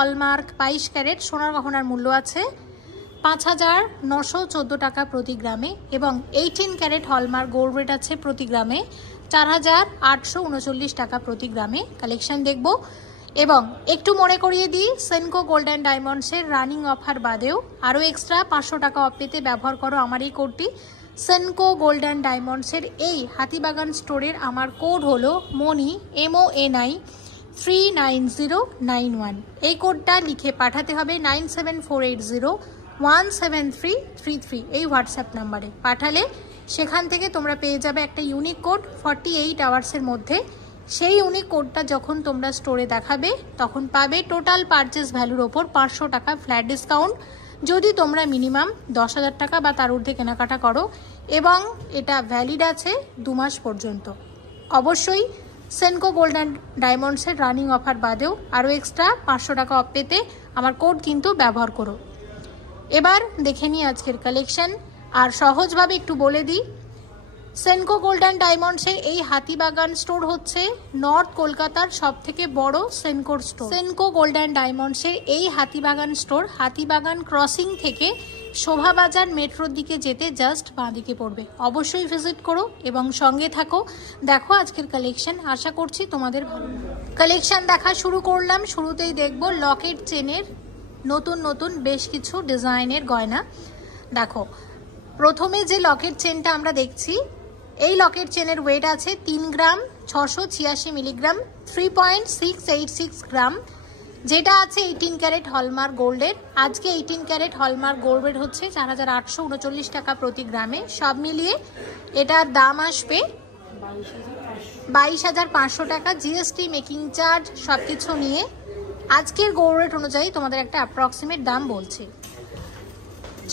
Hallmark 22 carat সোনার গহনার মূল্য আছে 5,914 টাকা প্রতি গ্রামে এবং 18 ক্যারেট হলমার্ক গোল্ড রেট আছে প্রতি গ্রামে 4,839 টাকা প্রতি গ্রামে। কালেকশন দেখব এবং একটু মনে করিয়ে দিই, সেনকো গোল্ড অ্যান্ড ডায়মন্ডসের রানিং অফার বাদেও আরও এক্সট্রা 500 টাকা অফ পেতে ব্যবহার করো আমার এই কোডটি। সেনকো গোল্ড অ্যান্ড ডায়মন্ডসের এই হাতিবাগান স্টোরের আমার কোড হলো মনি MONI 39091। এই কোডটা লিখে পাঠাতে হবে 9748017333 এই হোয়াটসঅ্যাপ নাম্বারে। পাঠালে সেখান থেকে তোমরা পেয়ে যাবে একটা ইউনিক কোড 48 আওয়ার্সের মধ্যে। সেই ইউনিক কোডটা যখন তোমরা স্টোরে দেখাবে তখন পাবে টোটাল পারচেস ভ্যালুর ওপর 500 টাকা ফ্ল্যাট ডিসকাউন্ট যদি তোমরা মিনিমাম 10,000 টাকা বা তার ঊর্ধ্বে কেনাকাটা করো এবং এটা ভ্যালিড আছে 2 মাস পর্যন্ত। অবশ্যই সেনকো গোল্ড অ্যান্ড ডায়মন্ডসের রানিং অফার বাদেও আরও এক্সট্রা 500 টাকা অফ পেতে আমার কোড কিন্তু ব্যবহার করো। এবার দেখে নিই আজকের কালেকশন আর সহজভাবে একটু বলে দিই, সেনকো গোল্ড অ্যান্ড ডায়মন্ডসের এই হাতিবাগান স্টোর হচ্ছে নর্থ কলকাতার সবথেকে বড় সেনকোর স্টোর। সেনকো গোল্ড অ্যান্ড ডায়মন্ডসের এই হাতিবাগান স্টোর হাতিবাগান ক্রসিং থেকে শোভাবাজার মেট্রোর দিকে যেতে জাস্ট বাঁদিকে পড়বে। অবশ্যই ভিজিট করো এবং সঙ্গে থাকো। দেখো আজকের কালেকশন, আশা করছি তোমাদের ভালো কালেকশন দেখা শুরু করলাম। শুরুতেই দেখবো লকেট চেনের নতুন নতুন বেশ কিছু ডিজাইনের গয়না। দেখো প্রথমে যে লকেট চেনটা আমরা দেখছি, এই লকেট চেনের ওয়েট আছে 3 গ্রাম 686 মিলিগ্রাম 3.686 গ্রাম, যেটা আছে 18 ক্যারেট হলমার্ক গোল্ডের। আজকে 18 ক্যারেট হলমার্ক গোল্ডের হচ্ছে 4,839 টাকা প্রতি গ্রামে। সব মিলিয়ে এটার দাম আসবে 22,500 টাকা, জিএসটি মেকিং চার্জ সব কিছু নিয়ে আজকের গোল্ড রেট অনুযায়ী তোমাদের একটা অ্যাপ্রক্সিমেট দাম বলছি।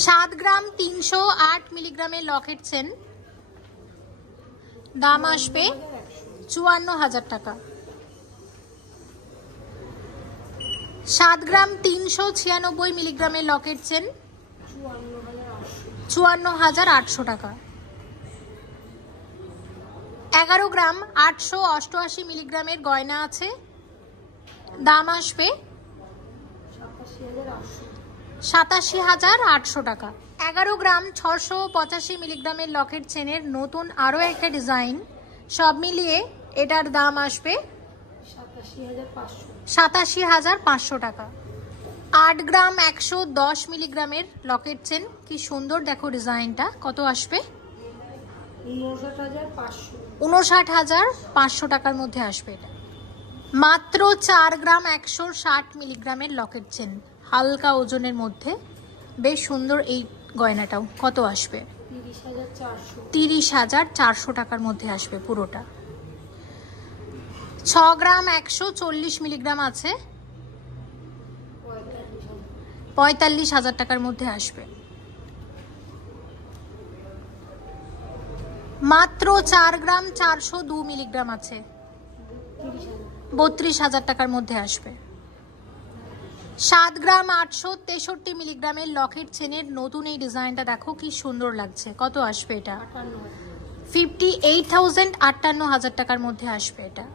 7 গ্রাম 308 মিলিগ্রামের লকেট চেন দাম আসবে 54,000 টাকা। 7 গ্রাম 396 মিলিগ্রামের লকেট চেন 54,800 টাকা। 11 গ্রাম 888 মিলিগ্রামের গয়না আছে, দাম আসবে 87,800 টাকা। 11 গ্রাম 685 মিলিগ্রামের লকেট চেনের নতুন আরও একটা ডিজাইন, সব মিলিয়ে এটার দাম আসবে 87,500 টাকা। 8 গ্রাম 110 মিলিগ্রামের লকেট চেন, কি সুন্দর দেখো ডিজাইনটা, কত আসবে 59,500 টাকার মধ্যে আসবে এটা। মাত্র 4 গ্রাম 160 মিলিগ্রামের লকেট চেন, হালকা ওজনের মধ্যে বেশ সুন্দর এই গয়নাটাও, কত আসবে 30,400 টাকার মধ্যে আসবে পুরোটা। 6 গ্রাম 140 মিলিগ্রাম আছে, 45,000 টাকার মধ্যে আসবে। মাত্র 4 গ্রাম 402 মিলিগ্রাম আছে, 32,000 টাকার মধ্যে আসবে। 7 গ্রাম 863 মিলিগ্রামের লকেট চেনের নতুন এই ডিজাইনটা দেখো কি সুন্দর লাগছে, কত আসবে এটা 58,000 টাকার মধ্যে আসবে এটা।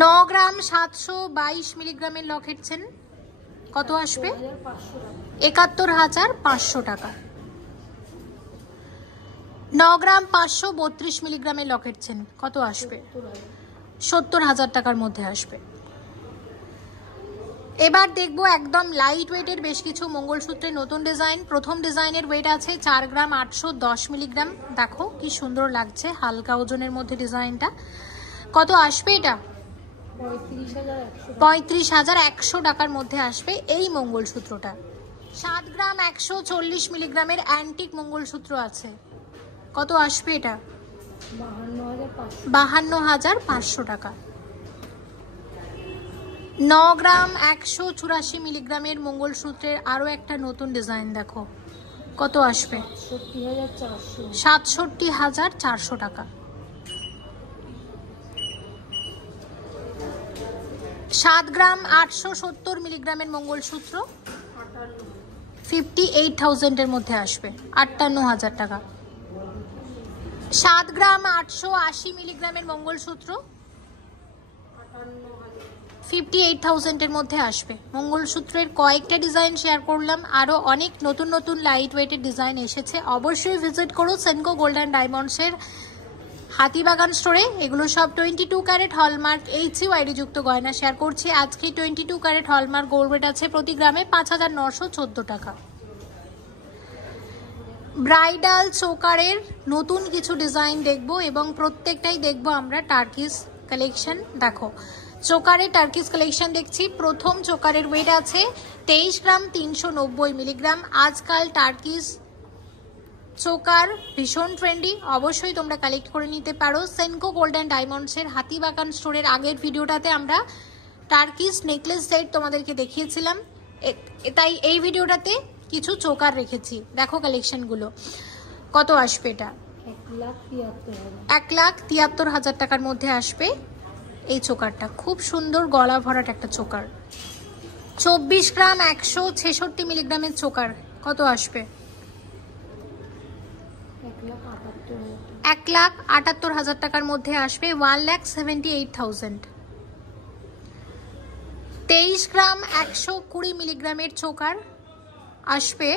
9 গ্রাম 722 মিলিগ্রামের লকেট চেন কত আসবে 71,500 টাকা। 9 গ্রাম 532 মিলিগ্রামের লকেট চেন কত আসবে 70,000 টাকার মধ্যে আসবে। এবার দেখবো একদম লাইট ওয়েটের বেশ কিছু মঙ্গলসূত্রের নতুন ডিজাইন। প্রথম ডিজাইনের ওয়েট আছে 4 গ্রাম 810 মিলিগ্রাম, দেখো কি সুন্দর লাগছে হালকা ওজনের মধ্যে ডিজাইনটা, কত আসবে এটা 35,100 টাকার মধ্যে আসবে এই মঙ্গলসূত্রটা। 7 গ্রাম 140 মিলিগ্রামের অ্যান্টিক মঙ্গলসূত্র আছে, কত আসবে এটা 52,500 টাকা। 9 গ্রাম 184 মিলিগ্রামের মঙ্গলসূত্রের আরও একটা নতুন ডিজাইন দেখো, কত আসবে 67,400 টাকা। 7 গ্রাম 870 মিলিগ্রামের মঙ্গলসূত্র 58,000 এর মধ্যে আসবে 58,000 টাকা। 7 গ্রাম 880 মিলিগ্রামের মঙ্গলসূত্র 58,000 এর মধ্যে আসবে। মঙ্গলসূত্রের কয়েকটা ডিজাইন শেয়ার করলাম, আরও অনেক নতুন নতুন লাইট ওয়েটের ডিজাইন এসেছে। অবশ্যই ভিজিট করো সেনকো গোল্ড অ্যান্ড ডায়মন্ডসের হাতিবাগান স্টোরে। এগুলো সব 22 ক্যারেট হলমার্ক HUID যুক্ত গয়না শেয়ার করছি। আজকে 22 ক্যারেট হলমার্ক গোল্ড ওয়েট আছে প্রতি গ্রামে 5,914 টাকা। ব্রাইডাল চোকারের নতুন কিছু ডিজাইন দেখব এবং প্রত্যেকটাই দেখব আমরা টার্কিস কালেকশন। দেখো চোকারে টার্কিস কালেকশন দেখছি। প্রথম চোকারের ওয়েট আছে 23 গ্রাম 390 মিলিগ্রাম। আজকাল টার্কিস চোকার ভীষণ ট্রেন্ডি, অবশ্যই তোমরা কালেক্ট করে নিতে পারো। সেনকো গোল্ড অ্যান্ড ডায়মন্ডসের হাতিবাগান স্টোরের আগের ভিডিওটাতে আমরা টার্কিস নেকলেস সেট তোমাদেরকে দেখিয়েছিলাম, তাই এই ভিডিওটাতে কিছু চোকার রেখেছি। দেখো কালেকশনগুলো কত আসবে। এটা 1,73,000 টাকার মধ্যে আসবে। এই চোকারটা খুব সুন্দর গলা ভরাট একটা চোকার। 24 গ্রাম 166 মিলিগ্রামের চোকার কত আসবে? 1,78,000 টাকার মধ্যে আসবে। 1,78,000। 23 গ্রাম 120 মিলিগ্রামের চোকার আসবে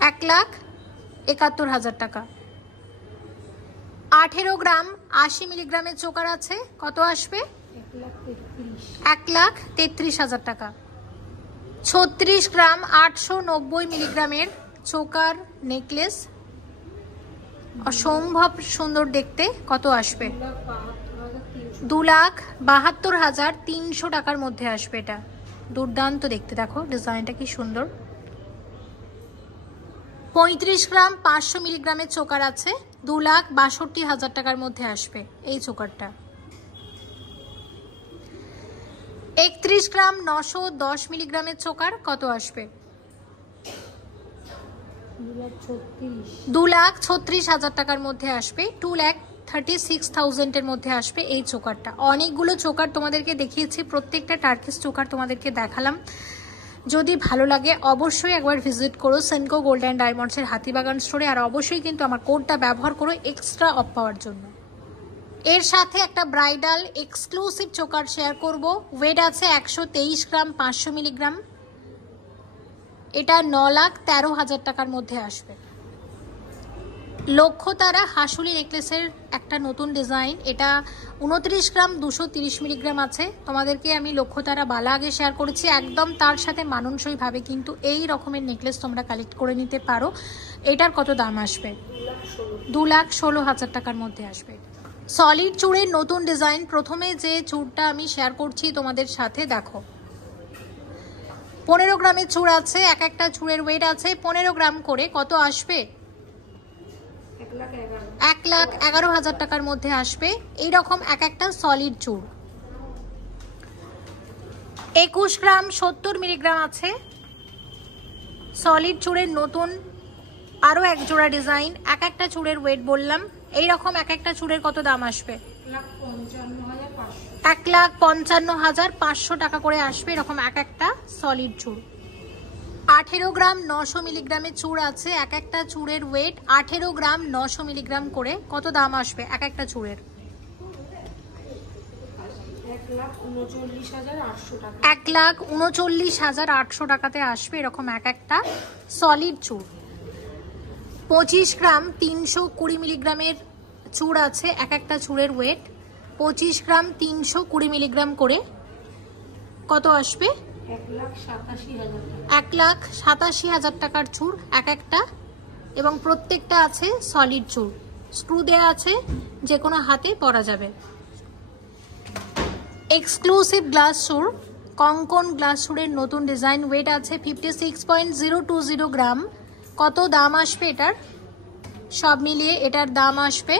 1,71,000 টাকা। 18 গ্রাম 80 মিলিগ্রামের চোকার আছে, কত আসবে? 1,33,000 টাকা। 36 গ্রাম 890 মিলিগ্রামের চোকার নেকলেস, অসম্ভব সুন্দর দেখতে, কত আসবে? 2,72,300 টাকার মধ্যে আসবে। এটা দুর্দান্ত দেখতে, দেখো ডিজাইনটা কি সুন্দর। 35 গ্রাম 500 মিলিগ্রামের চোকার আছে, 2,62,000 টাকার মধ্যে আসবে এই চোকারটা। 31 গ্রাম 910 মিলিগ্রামের চোকার কত আসবে? 2,36,000 টাকার মধ্যে আসবে। 2,36,000 এর মধ্যে আসবে এই চোকারটা। অনেকগুলো চোকার তোমাদেরকে দেখিয়েছি, প্রত্যেকটা টার্কিস চোকার তোমাদেরকে দেখালাম। যদি ভালো লাগে অবশ্যই একবার ভিজিট করো সেনকো গোল্ড অ্যান্ড ডায়মন্ডসের হাতিবাগান স্টোরে। আর অবশ্যই কিন্তু আমার কোডটা ব্যবহার করো এক্সট্রা অফ পাওয়ার জন্য। এর সাথে একটা ব্রাইডাল এক্সক্লুসিভ চোকার শেয়ার করব। ওয়েট আছে 123 গ্রাম 500 মিলিগ্রাম। এটা 9,13,000 টাকার মধ্যে আসবে। লক্ষ্যতারা হাসুলি নেকলেসের একটা নতুন ডিজাইন। এটা 29 গ্রাম 230 মিলিগ্রাম আছে। তোমাদেরকে আমি লক্ষ্যতারা বালা আগে শেয়ার করেছি, একদম তার সাথে মানানসইভাবে কিন্তু এই রকমের নেকলেস তোমরা কালেক্ট করে নিতে পারো। এটার কত দাম আসবে? 2,16,000 টাকার মধ্যে আসবে। সলিড চুড়ের নতুন ডিজাইন। প্রথমে যে চুড়টা আমি শেয়ার করছি তোমাদের সাথে, দেখো 15 গ্রামের চুড় আছে। এক একটা চুড়ের ওয়েট আছে 15 গ্রাম করে, কত আসবে? 1,11,000 টাকার মধ্যে আসবে। এইরকম এক একটা সলিড চুড়। 21 গ্রাম 70 মিলিগ্রাম আছে। সলিড চুড়ের নতুন আরো এক জোড়া ডিজাইন। এক একটা চুড়ের ওয়েট বললাম। এইরকম এক একটা চুড়ের কত দাম আসবে? 1,55,500 টাকা করে আসবে এরকম এক একটা সলিড চুড়। 18 গ্রাম 900 মিলিগ্রামের চুড় আছে। এক একটা চুড়ের ওয়েট 18 গ্রাম 900 মিলিগ্রাম করে, কত দাম আসবে এক একটা চুড়ের? 1,39,800 টাকাতে আসবে এরকম এক একটা সলিড চুড়। 25 গ্রাম 320 মিলিগ্রামের চুড় আছে। এক একটা চুড়ের ওয়েট 25 গ্রাম 320 মিলিগ্রাম করে, কত আসবে? 1,87,000 টাকার চুড় এক একটা, এবং প্রত্যেকটা আছে সলিড চুড়। স্ক্রু দেওয়া আছে, যে কোনো হাতে পরা যাবে। এক্সক্লুসিভ গ্লাস চুড়, কঙ্কন গ্লাস চুড়ের নতুন ডিজাইন। ওয়েট আছে 56.020 গ্রাম। কত দাম আসবে এটার? সব মিলিয়ে এটার দাম আসবে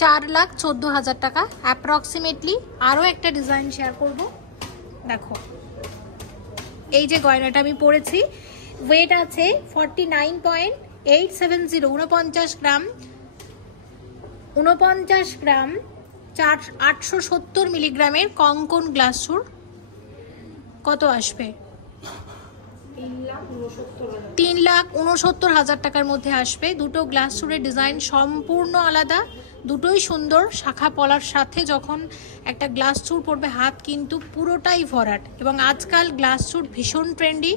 4,14,000 টাকা অ্যাপ্রক্সিমেটলি। আরও একটা ডিজাইন শেয়ার করব, দেখো এই যে গয়নাটা আমি পরেছি। ওয়েট আছে 49.870, 49 গ্রাম 870 মিলিগ্রামের কঙ্কন গ্লাস চুড়, কত আসবে? 3,69,000 টাকার মধ্যে আসবে। দুটো গ্লাস চুড়ের ডিজাইন সম্পূর্ণ আলাদা, দুটোই সুন্দর। শাখা পলার সাথে যখন একটা গ্লাস চুড় পরবে হাত কিন্তু পুরোটাই ভরাট, এবং আজকাল গ্লাস চুড় ভীষণ ট্রেন্ডি।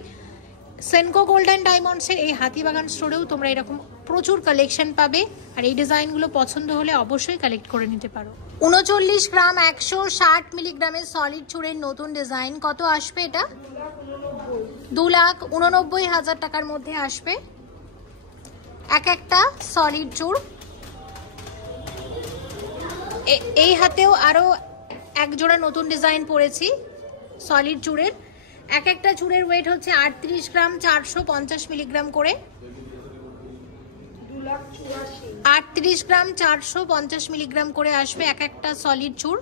সেনকো গোল্ডেন ডায়মন্ডসের এই হাতিবাগান স্টোরেও তোমরা এরকম প্রচুর কালেকশন পাবে, আর এই ডিজাইনগুলো পছন্দ হলে অবশ্যই কালেক্ট করে নিতে পারো। 39 গ্রাম 160 মিলিগ্রামের সলিড চুড়ের নতুন ডিজাইন। কত আসবে এটা? 2,89,000 টাকার মধ্যে আসবে এক একটা সলিড চুড়। এই হাতেও আরো এক জোড়া নতুন ডিজাইন পড়েছি সলিড চুড়ের। এক একটা চুড়ের ওয়েট হচ্ছে 38 গ্রাম 450 মিলিগ্রাম করে। 38 গ্রাম 450 মিলিগ্রাম করে আসবে এক একটা সলিড চুড়।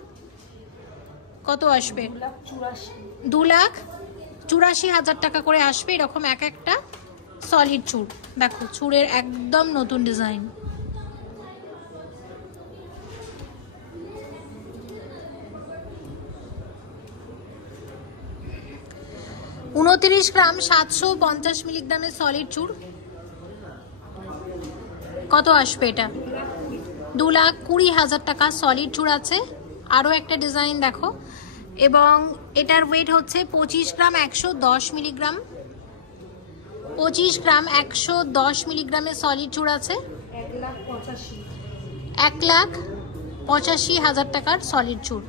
কত আসবে? 2,84,000 টাকা করে আসবে এরকম এক একটা সলিড চুড়। দেখো চুড়ের একদম নতুন ডিজাইন। উনত্রিশ গ্রাম 750 মিলিগ্রামের সলিড চুড়। কত আসবে এটা? 2,20,000 টাকা সলিড চুড় আছে। আরও একটা ডিজাইন দেখো, এবং এটার ওয়েট হচ্ছে 25 গ্রাম 110 মিলিগ্রাম। 25 গ্রাম 110 মিলিগ্রামের সলিড চুড় আছে। 1,85,000 টাকার সলিড চুড়।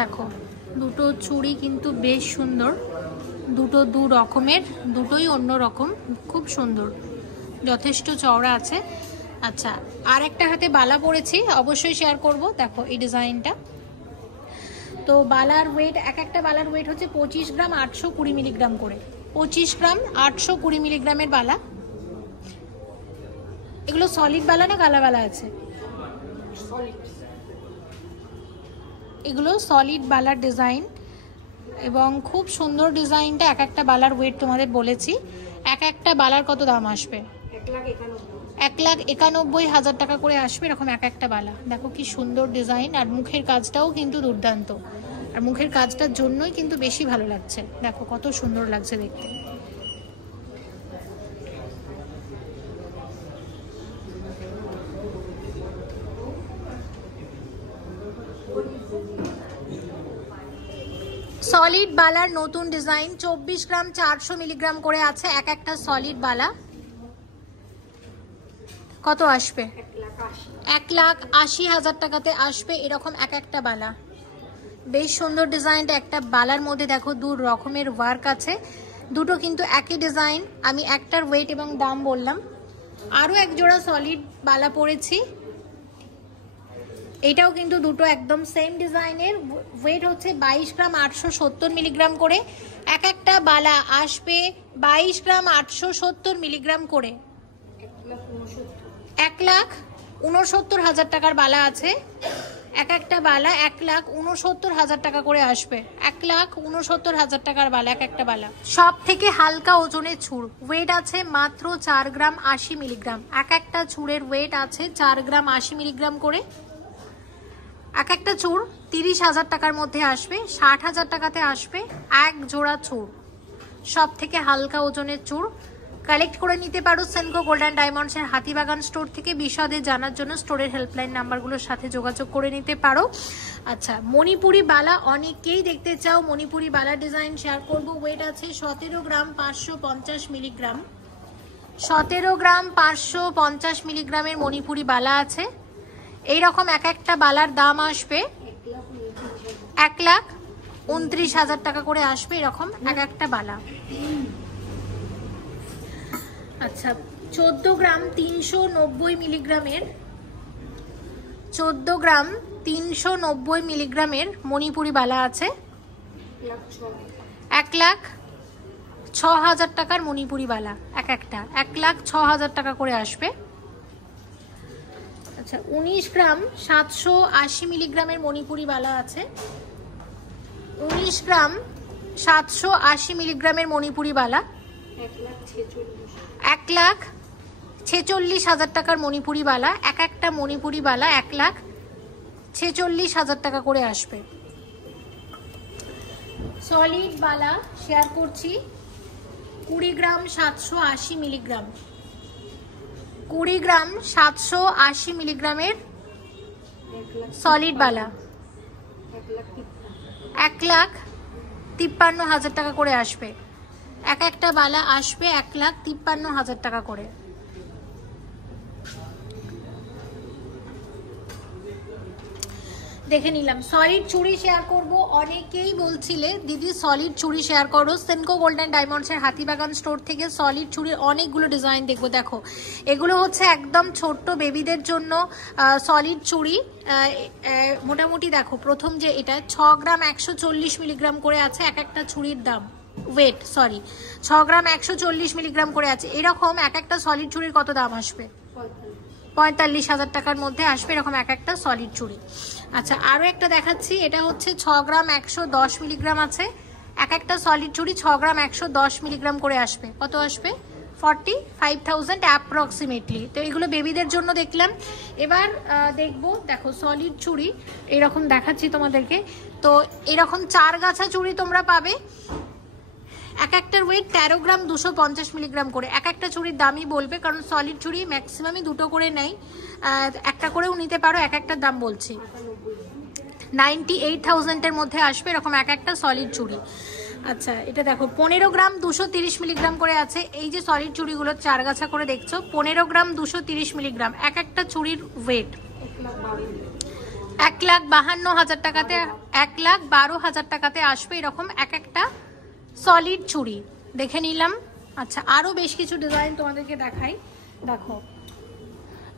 দেখো দুটো চুড়ি কিন্তু বেশ সুন্দর, দুটো দু রকমের, দুটোই অন্য রকম, খুব সুন্দর, যথেষ্ট চওড়া আছে। আচ্ছা, আর একটা হাতে বালা পরেছি, অবশ্যই শেয়ার করব। দেখো এই ডিজাইনটা, তো বালার ওয়েট, এক একটা বালার ওয়েট হচ্ছে 25 গ্রাম 820 মিলিগ্রাম করে। 25 গ্রাম 820 মিলিগ্রামের বালা। এগুলো সলিড বালা না গালা বালা আছে? এগুলো সলিড বালার ডিজাইন, এবং খুব সুন্দর ডিজাইনটা। এক একটা বালার ওয়েট তোমাদের বলেছি। এক একটা বালার কত দাম আসবে? 1,91,000 টাকা করে আসবে এরকম এক একটা বালা। দেখো কি সুন্দর ডিজাইন, আর মুখের কাজটাও কিন্তু দুর্দান্ত, আর মুখের কাজটার জন্যই কিন্তু বেশি ভালো লাগছে। দেখো কত সুন্দর লাগছে দেখতে। সলিড বালার নতুন ডিজাইন। 24 গ্রাম 400 মিলিগ্রাম করে আছে এক একটা সলিড বালা। কত আসবে? 1,80,000 টাকাতে আসবে এরকম এক একটা বালা। বেশ সুন্দর ডিজাইনটা। একটা বালার মধ্যে দেখো দু রকমের ওয়ার্ক আছে, দুটো কিন্তু একই ডিজাইন। আমি একটার ওয়েট এবং দাম বললাম। আরও এক জোড়া সলিড বালা পরেছি, এটাও কিন্তু দুটো একদম সেম ডিজাইনের। ওয়েট হচ্ছে 22 গ্রাম 870 মিলিগ্রাম করে। এক একটা বালা আসবে 22 গ্রাম 870 মিলিগ্রাম করে। 1,69,000 টাকার বালা আছে এক একটা বালা। 1,69,000 টাকা করে আসবে। 1,69,000 টাকার বালা এক একটা বালা। সব থেকে হালকা ওজনের চুড়, ওয়েট আছে মাত্র 4 গ্রাম 80 মিলিগ্রাম। এক একটা চুড়ের ওয়েট আছে 4 গ্রাম 80 মিলিগ্রাম করে। এক একটা চুড় 30,000 টাকার মধ্যে আসবে। 60,000 টাকাতে আসবে এক জোড়া চুড়। সব থেকে হালকা ওজনের চুড় কালেক্ট করে নিতে পারো সেনকো গোল্ডেন ডায়মন্ডসের হাতিবাগান স্টোর থেকে। বিশদে জানার জন্য স্টোরের হেল্পলাইন নাম্বারগুলোর সাথে যোগাযোগ করে নিতে পারো। আচ্ছা, মণিপুরি বালা অনেকেই দেখতে চাও। মণিপুরি বালা ডিজাইন শেয়ার করব। ওয়েট আছে 17 গ্রাম 550 মিলিগ্রাম। 17 গ্রাম 550 মিলিগ্রামের মণিপুরি বালা আছে। এইরকম এক একটা বালার দাম আসবে 1,29,000 টাকা করে আসবে এরকম এক একটা বালা। আচ্ছা, 14 গ্রাম 390 মিলিগ্রামের, 14 গ্রাম 390 মিলিগ্রামের মণিপুরি বালা আছে। 1,06,000 টাকার মণিপুরি বালা এক একটা। 1,06,000 টাকা করে আসবে। আচ্ছা, 19 গ্রাম 780 মিলিগ্রামের মণিপুরি বালা আছে। 19 গ্রাম 780 মিলিগ্রামের মণিপুরি বালা। 1,46,000 টাকার মণিপুরি বালা। এক একটা মণিপুরি বালা 1,46,000 টাকা করে আসবে। সলিড বালা শেয়ার করছি 20 গ্রাম 780 মিলিগ্রাম, 20 গ্রাম 780 মিলিগ্রামের সলিড বালা 1,53,000 টাকা করে আসবে। এক একটা বালা আসবে 1,53,000 টাকা করে। দেখে নিলাম। সলিড চুড়ি শেয়ার করব, অনেকেই বলছিলে দিদি সলিড চুড়ি শেয়ার করো। সেনকো গোল্ডেন ডায়মন্ডসের হাতিবাগান স্টোর থেকে সলিড চুড়ির অনেকগুলো ডিজাইন দেখবো। দেখো এগুলো হচ্ছে একদম ছোট্ট বেবিদের জন্য সলিড চুড়ি। মোটামুটি দেখো প্রথম যে এটা 6 গ্রাম 140 মিলিগ্রাম করে আছে এক একটা চুড়ির দাম, ওয়েট সরি 6 গ্রাম 140 মিলিগ্রাম করে আছে। এরকম এক একটা সলিড চুড়ির কত দাম আসবে? 45,000 টাকার মধ্যে আসবে এরকম এক একটা সলিড চুড়ি। আচ্ছা আরও একটা দেখাচ্ছি, এটা হচ্ছে 6 গ্রাম 110 মিলিগ্রাম আছে এক একটা সলিড চুড়ি, 6 গ্রাম 110 মিলিগ্রাম করে আসবে। কত আসবে? 45,000 অ্যাপ্রক্সিমেটলি। তো এগুলো বেবিদের জন্য দেখলাম। এবার দেখবো, দেখো সলিড চুড়ি এরকম দেখাচ্ছি তোমাদেরকে। তো এরকম 4 গাছা চুড়ি তোমরা পাবে, এক একটার ওয়েট 13 গ্রাম 250 মিলিগ্রাম করে। এক একটা চুড়ির দামই বলবে, কারণ সলিড চুড়ি ম্যাক্সিমামই দুটো করে নেই, একটা করেও নিতে পারো। এক একটার দাম বলছি 98,000-এর মধ্যে আসবে এরকম এক একটা সলিড চুড়ি। আচ্ছা এটা দেখো 15 গ্রাম 230 মিলিগ্রাম করে আছে। এই যে সলিড চুড়িগুলো 4 গাছা করে দেখছো, 15 গ্রাম 230 মিলিগ্রাম এক একটা চুড়ির ওয়েট 1,52,000 টাকাতে, 1,12,000 টাকাতে আসবে এরকম এক একটা সলিড চুড়ি। দেখে নিলাম। আচ্ছা আরও বেশ কিছু ডিজাইন তোমাদেরকে দেখাই। দেখো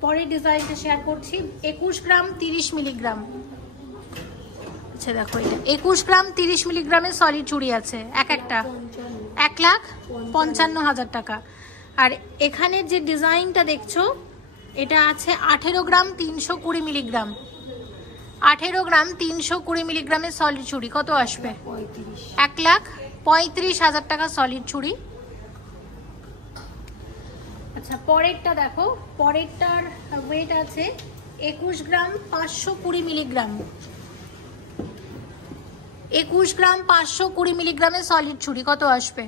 পরের ডিজাইনটা শেয়ার করছি 21 গ্রাম 30 মিলিগ্রাম। আচ্ছা দেখো এটা 21 গ্রাম 30 মিলিগ্রামের সলিড চুড়ি আছে এক একটা 1,55,000 টাকা। আর এখানে যে ডিজাইনটা দেখছো এটা আছে 18 গ্রাম 320 মিলিগ্রাম, 18 গ্রাম 320 মিলিগ্রামের সলিড চুড়ি। কত আসবে? 1,35,000 টাকা সলিড চুড়ি। আচ্ছা পরেরটা দেখো, পরেরটার ওয়েট আছে 21 গ্রাম 520 মিলিগ্রাম, 21 গ্রাম 520 মিলিগ্রামের সলিড চুড়ি। কত আসবে?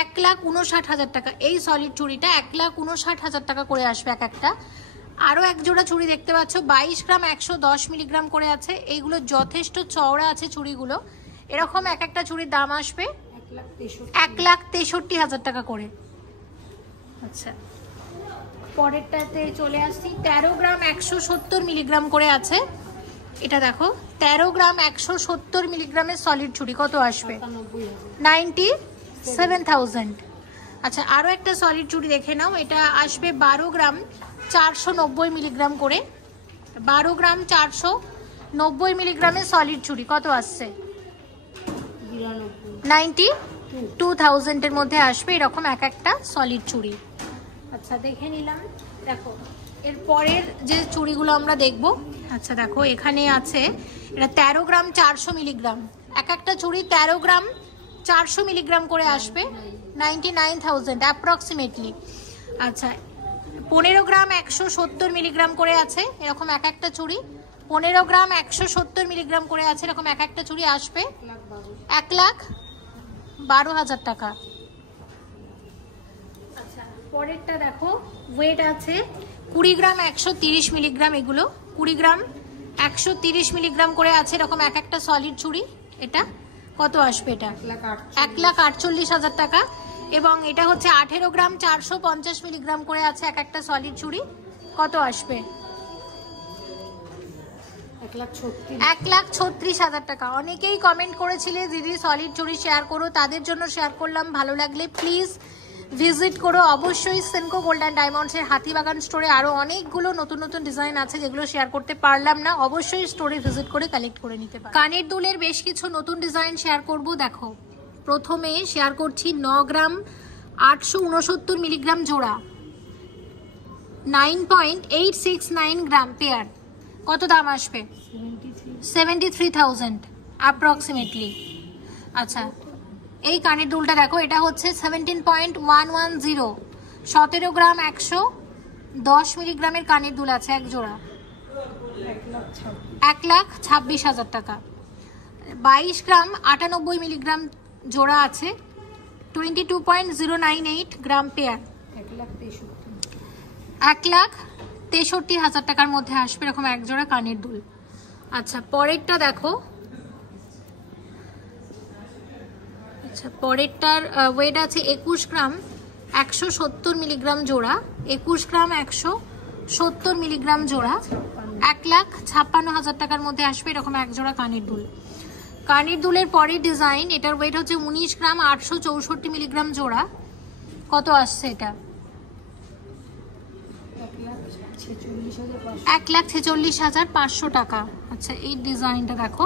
1,59,000 টাকা। এই সলিড চুড়িটা 1,59,000 টাকা করে আসবে এক একটা। আরও এক জোড়া চুড়ি দেখতে পাচ্ছ 22 গ্রাম 110 মিলিগ্রাম করে আছে। এইগুলো যথেষ্ট চওড়া আছে চুড়িগুলো। এরকম এক একটা চুড়ির দাম আসবে 1,63,000 টাকা করে। আচ্ছা পরেরটাতে চলে আসছি 13 গ্রাম 170 মিলিগ্রাম করে আছে। এটা দেখো 13 গ্রাম 170 মিলিগ্রামের সলিড চুড়ি। কত আসবে? 97,000। আচ্ছা আরও একটা সলিড চুড়ি দেখে নাও, এটা আসবে 12 গ্রাম 490 মিলিগ্রাম করে, 12 গ্রাম 490 মিলিগ্রামের সলিড চুড়ি। কত আসছে? 92,000-এর মধ্যে আসবে এরকম এক একটা সলিড চুড়ি। আচ্ছা দেখে নিলাম। দেখো এর পরের যে চুড়িগুলো আমরা দেখব। আচ্ছা দেখো এখানে আছে এটা 13 গ্রাম 400 মিলিগ্রাম, এক একটা চুড়ি 13 গ্রাম 400 মিলিগ্রাম করে আসবে 99,000 অ্যাপ্রক্সিমেটলি। আচ্ছা 15 গ্রাম 170 মিলিগ্রাম করে আছে এরকম এক একটা চুড়ি, 15 গ্রাম 170 মিলিগ্রাম করে আছে এরকম এক একটা চুড়ি আসবে 1,12,000 টাকা। আচ্ছা পরেরটা দেখো ওয়েট আছে 20 গ্রাম 130 মিলিগ্রাম, এগুলো 20 গ্রাম 130 মিলিগ্রাম করে আছে এরকম এক একটা সলিড চুড়ি। এটা কত আসবে? এটা 1,48,000 টাকা। এবং এটা হচ্ছে 18 গ্রাম 450 মিলিগ্রাম করে আছে এক একটা সলিড চুড়ি। কত আসবে? 1,36,000 টাকা। অনেকেই কমেন্ট করেছিলে দিদি সলিড চুড়ি শেয়ার করো, তাদের জন্য শেয়ার করলাম। ভালো লাগলে প্লিজ ভিজিট করো অবশ্যই সেনকো গোল্ডেন ডায়মন্ডসের হাতিবাগান স্টোরে। আরও অনেকগুলো নতুন নতুন ডিজাইন আছে যেগুলো শেয়ার করতে পারলাম না, অবশ্যই স্টোরে ভিজিট করে কালেক্ট করে নিতে পারো। কানের দুলের বেশ কিছু নতুন ডিজাইন শেয়ার করব। দেখো প্রথমে শেয়ার করছি 9 গ্রাম 869 মিলিগ্রাম জোড়া, 9.869 গ্রাম পেয়ার। কত দাম আসবে? 73,000 অ্যাপ্রক্সিমেটলি। আচ্ছা এই কানের দুলটা দেখো, এটা হচ্ছে 17.110, 17 গ্রাম 110 মিলিগ্রামের কানের দুল আছে এক জোড়া, 1,26,000 টাকা। 22 গ্রাম 98 মিলিগ্রাম জোড়া আছে, 22.098 গ্রাম পেয়ার, 1,63,000 টাকার মধ্যে আসবে এরকম এক জোড়া কানের দুল। আচ্ছা পরেরটা দেখো, আচ্ছা পরেরটার ওয়েট আছে 21 গ্রাম 170 মিলিগ্রাম জোড়া, 21 গ্রাম 170 মিলিগ্রাম জোড়া, 1,56,000 টাকার মধ্যে আসবে এরকম এক জোড়া কানের দুল। কানের দুলের পরের ডিজাইন, এটার ওয়েট হচ্ছে 19 গ্রাম 864 মিলিগ্রাম জোড়া, কত আসছে এটা? 1,46,500 টাকা। আচ্ছা এই ডিজাইনটা দেখো,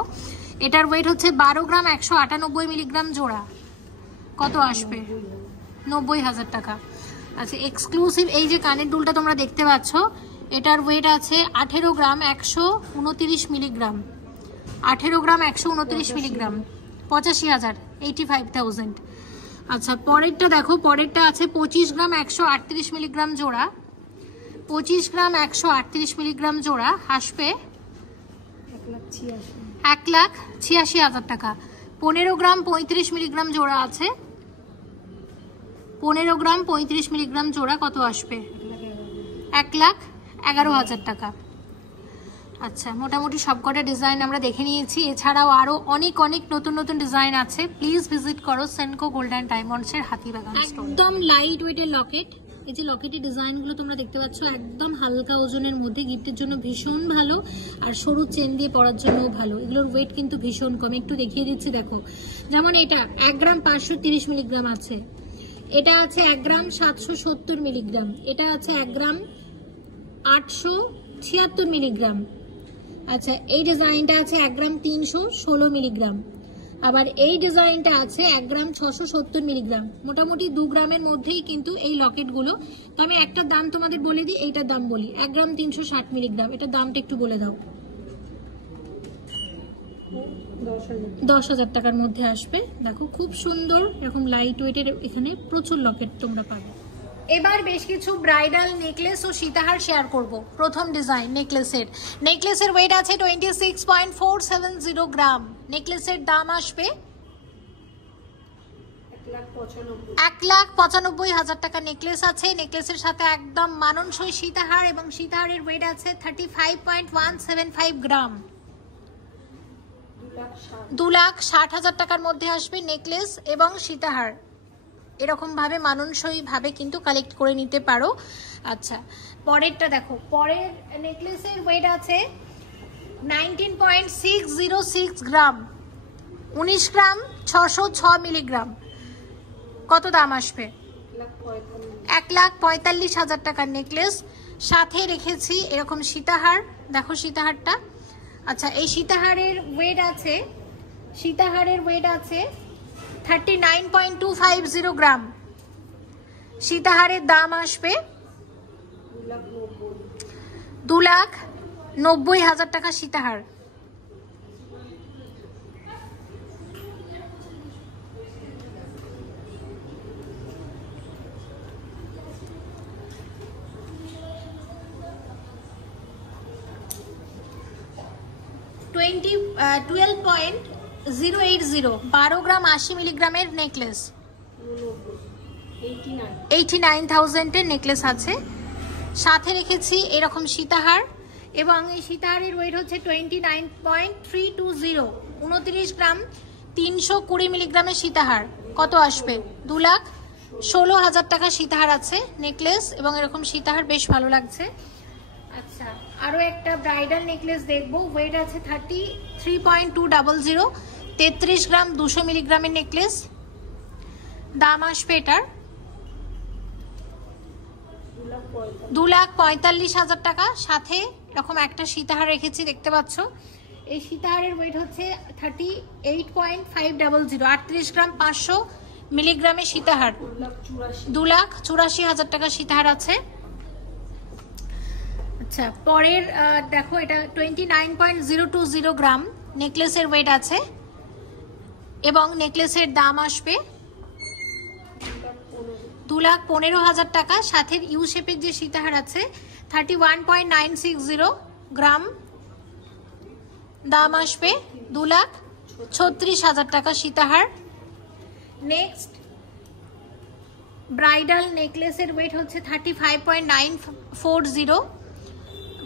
এটার ওয়েট হচ্ছে 12 গ্রাম 198 মিলিগ্রাম জোড়া, কত আসবে? 90,000 টাকা। আচ্ছা এক্সক্লুসিভ এই যে কানের দুলটা তোমরা দেখতে পাচ্ছ, এটার ওয়েট আছে 18 গ্রাম 129 মিলিগ্রাম, 18 গ্রাম 129 মিলিগ্রাম, 85,000, 85,000। আচ্ছা পরেরটা দেখো, পরেরটা আছে 25 গ্রাম 138 মিলিগ্রাম জোড়া, 25 গ্রাম 138 মিলিগ্রাম জোড়া আসবে 1,86,000 টাকা। 15 গ্রাম 35 মিলিগ্রাম জোড়া আছে, 15 গ্রাম 35 মিলিগ্রাম জোড়া, কত আসবে? 1,11,000 টাকা। আচ্ছা মোটামুটি সবকটা ডিজাইন আমরা দেখে নিয়েছি, এছাড়াও আরো অনেক অনেক নতুন নতুন ডিজাইন আছে। প্লিজ ভিজিট করো সেনকো গোল্ড অ্যান্ড ডায়মন্ডসের হাতিবাগান স্টোর। একদম লাইট ওয়েটের লকেট, এই যে লকেটের ডিজাইনগুলো তোমরা দেখতে পাচ্ছ একদম হালকা ওজনের মধ্যে, গিফটের জন্য ভীষণ ভালো আর সরু চেন দিয়ে পরার জন্যও ভালো। এগুলোর ওয়েট কিন্তু ভীষণ কম, একটু দেখিয়ে দিচ্ছি দেখো। যেমন এটা 1 গ্রাম 530 মিলিগ্রাম আছে, এটা আছে 1 গ্রাম 770 মিলিগ্রাম, এটা আছে 1 গ্রাম 876 মিলিগ্রাম। আচ্ছা এই ডিজাইনটা আছে 1 গ্রাম 316 মিলিগ্রাম, আবার এই ডিজাইনটা আছে 1 গ্রাম 670 মিলিগ্রাম। মোটামুটি 2 গ্রামের মধ্যেই কিন্তু এই লকেটগুলো। তো আমি একটা দাম তোমাদের বলে দিই, এইটার দাম বলি, 1 গ্রাম 360 মিলিগ্রাম, এটার দামটা একটু বলে দাও। 10,000 টাকার মধ্যে আসবে। দেখো খুব সুন্দর এরকম লাইট ওয়েটের, এখানে প্রচুর লকেট তোমরা পাবে। এবার বেশ কিছু ব্রাইডাল নেকলেস ও সীতাহার শেয়ার করব। প্রথম ডিজাইন নেকলেসের ওয়েট আছে 26.470 গ্রাম, নেকলেসের দাম আসবে 1,95,000 টাকা। নেকলেস আছে, নেকলেসের সাথে একদম মানানসই সীতাহার, এবং সীতাহারের ওয়েট আছে 35.175 গ্রাম, 2,60,000 টাকার মধ্যে আসবে নেকলেস এবং সীতাহার। এরকম ভাবে মানানসই ভাবে কিন্তু কালেক্ট করে নিতে পারো। আচ্ছা পরেরটা দেখো, পরের নেকলেসের ওয়েট আছে 19.606 গ্রাম, 19 গ্রাম 606 মিলিগ্রাম, কত দাম আসবে? 1,45,000 টাকার নেকলেস। সাথে রেখেছি এরকম সীতাহার, দেখো সীতাহারটা। আচ্ছা এই সীতাহারের ওয়েট আছে 39.250 গ্রাম, সীতাহারের দাম আসবে 2,90,000 টাকা সীতাহার। $12.080, 12 গ্রাম 80 মিলিগ্রামের নেকলেস, 89,000 এর নেকলেস আছে। সাথে রেখেছি এরকম সীতাহার, এবং এই সীতাহারের ওয়েট হচ্ছে 29.320, 29 গ্রাম 320 মিলিগ্রামের সীতাহার, কত আসবে? 2,16,000 টাকা সীতাহার আছে নেকলেস, এবং এরকম সীতাহার বেশ ভালো লাগছে। আচ্ছা আরো একটা ব্রাইডাল নেকলেস দেখবো, ওয়েট আছে 33.200, 33 গ্রাম 200 মিলিগ্রামের নেকলেস, দাম আসবে এটার 2,45,000 টাকা। সাথে এরকম একটা সীতাহার রেখেছি দেখতে পাচ্ছ, এই সীতাহারের ওয়েট হচ্ছে 38.500, 38 গ্রাম 500 মিলিগ্রামের সীতাহার, 2,84,000 টাকা সীতাহার আছে। আচ্ছা পরের দেখো, এটা 29.020 গ্রাম নেকলেসের ওয়েট আছে, এবং নেকলেসের দাম আসবে 2,15,000 টাকা। সাথে ইউ শেপের যে সীতাহার আছে 31.960 গ্রাম, দাম আসবে 2,36,000 36,000 টাকা সীতাহার। নেক্সট ব্রাইডাল নেকলেসের ওয়েট হচ্ছে 35.940,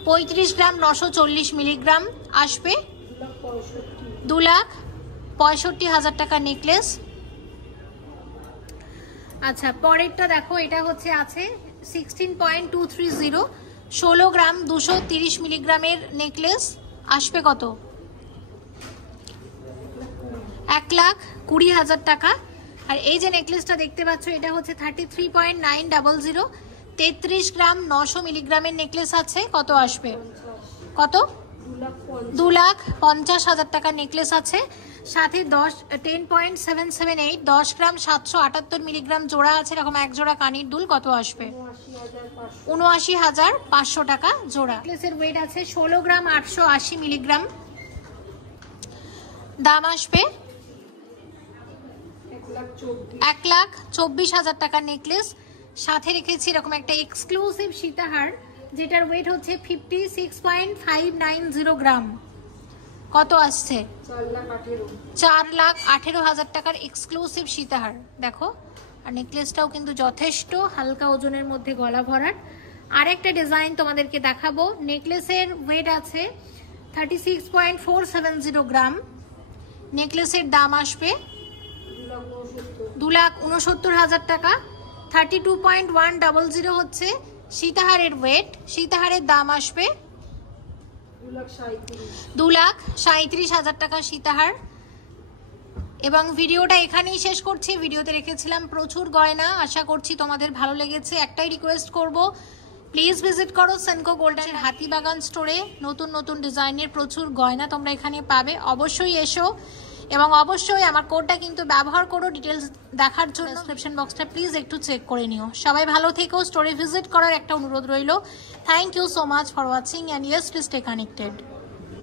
35 গ্রাম 940 মিলিগ্রাম আসবে, 2,65,000 টাকা নেকলেস। আচ্ছা পরেরটা দেখো, এটা হচ্ছে আছে 16.230, 16 গ্রাম 230 মিলিগ্রামের নেকলেস আসবে কত? 1,20,000 টাকা। আর এই যে নেকলেসটা দেখতে পাচ্ছ এটা হচ্ছে 33.900, 33 গ্রাম 900 মিলিগ্রামের নেকলেস আছে, কত আসবে? কত? 2,50,000 টাকা নেকলেস আছে, সাথে 10.778, 10 গ্রাম 778 মিলিগ্রাম জোড়া আছে, এরকম এক জোড়া কানের দুল, কত আসবে? 79,500 টাকা জোড়া। নেকলেসের ওয়েট আছে 16 গ্রাম 880 মিলিগ্রাম, দাম আসবে 1,24,000 টাকা নেকলেস। সাথে রেখেছি এরকম একটা এক্সক্লুসিভ সীতাহার, যেটার ওয়েট হচ্ছে 56.590 গ্রাম, কত আসছে? 4,18,000 টাকার এক্সক্লুসিভ সীতাহার। দেখো, আর নেকলেসটাও কিন্তু যথেষ্ট হালকা ওজনের মধ্যে গলা ভরাট। আর একটা ডিজাইন তোমাদেরকে দেখাবো। নেকলেসের ওয়েট আছে 36.470 গ্রাম, নেকলেসের দাম আসবে 2,69,000 টাকা। 32.100 হচ্ছে সীতাহারের ওয়েট, সীতাহারের দাম আসবে 2,37,000 টাকা সীতাহার। এবং ভিডিওটা এখানেই শেষ করছি। ভিডিওতে রেখেছিলাম প্রচুর গয়না, আশা করছি তোমাদের ভালো লেগেছে। একটাই রিকোয়েস্ট করব, প্লিজ ভিজিট করো সেনকো গোল্ডেনের হাতিবাগান স্টোরে। নতুন নতুন ডিজাইনের প্রচুর গয়না তোমরা এখানে পাবে, অবশ্যই এসো এবং অবশ্যই আমার কোডটা কিন্তু ব্যবহার করো। ডিটেলস দেখার জন্য ডেসক্রিপশন বক্সটা প্লিজ একটু চেক করে নিও। সবাই ভালো থেকো, স্টোরে ভিজিট করার একটা অনুরোধ রইল। Thank you so much for watching and yes please stay connected.